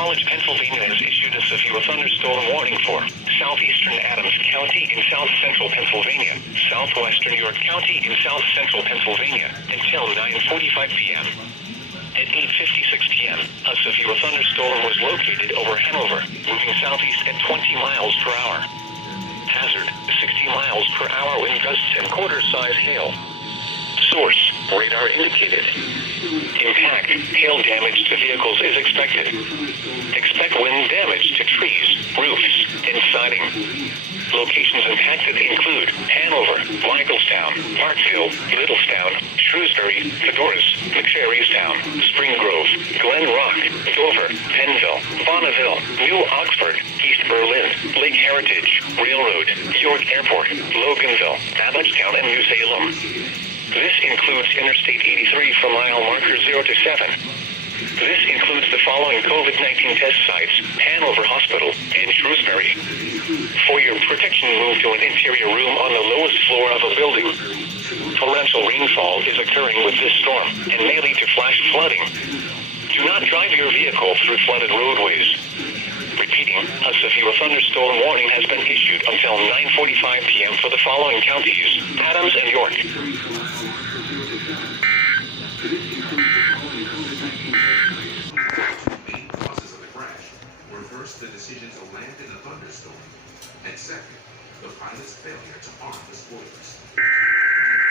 College, Pennsylvania has issued a severe thunderstorm warning for southeastern Adams County in south central Pennsylvania, southwestern York County in south central Pennsylvania until 9:45 p.m. At 8:56 p.m., a severe thunderstorm was located over Hanover, moving southeast at 20 miles per hour. Hazard, 60 miles per hour wind gusts and quarter-size hail. Source, radar indicated. Impact, hail damage to vehicles is expected. Expect wind damage to trees, roofs, and siding. Locations impacted include Hanover, Michaelstown, Parkville, Littlestown, Shrewsbury, Fedoras, McSherrystown, Spring Grove, Glen Rock, Dover, Pennville, Bonneville, New Oxford, East Berlin, Lake Heritage, Railroad, York Airport, Loganville, Abbottstown, and New Salem. This includes Interstate 83 from mile marker 0 to 7. This includes the following COVID-19 test sites: Hanover Hospital and Shrewsbury. For your protection, move to an interior room on the lowest floor of a building. Torrential rainfall is occurring with this storm and may lead to flash flooding. Do not drive your vehicle through flooded roadways. Repeating, a severe thunderstorm warning has been issued until 9:45 p.m. for the following counties: Adams and York. The decision to land in a thunderstorm, and second, the pilot's failure to arm the spoilers.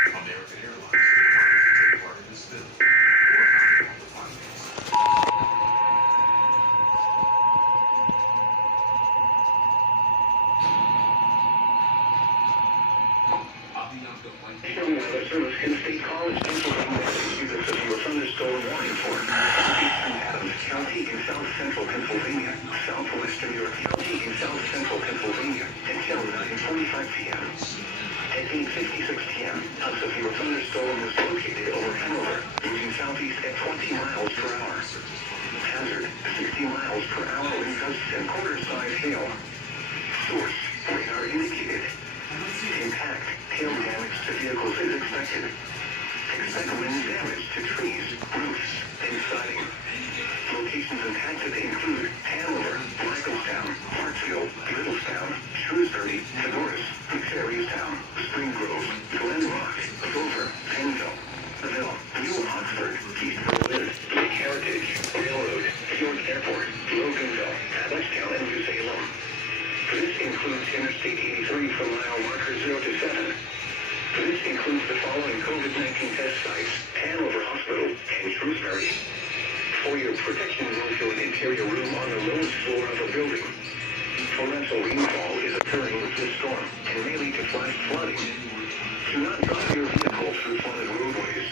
American Airlines declined to take part in the spill or comment on the findings. Weather Service can State College, Pennsylvania issued a severe thunderstorm warning for southeastern Adams County in south central Pennsylvania, southwestern York County in south central Pennsylvania until 9:45 p.m. At 8:56 p.m., a severe thunderstorm was located over Hanover, moving southeast at 20 miles per hour. Hazard, 60 miles per hour wind gusts and quarter-size hail. Source, radar indicated. Impact, hail damage to vehicles is expected. Expect wind damage to trees, roofs, and siding. Locations impacted include Hanover, Michaelstown, Parkville, Littlestown, Shrewsbury, Fedoras, McSherrystown, Spring Grove, Glen Rock, Dover, Pennville, Bonneville, New Oxford, East Berlin, Lake Heritage, Railroad, York Airport, Loganville, Abbottstown, and New Salem. This includes Interstate 83 from mile marker 0 to 7. This includes the following COVID-19 test sites: Hanover Hospital and Shrewsbury. For your protection, move to an interior room on the lowest floor of a building. Torrential rainfall is occurring with this storm and may lead to flash flooding. Do not drive your vehicle through flooded roadways.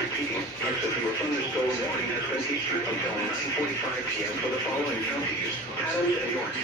Repeating, a severe thunderstorm warning has been issued until 9:45 p.m. for the following counties: Adams and York.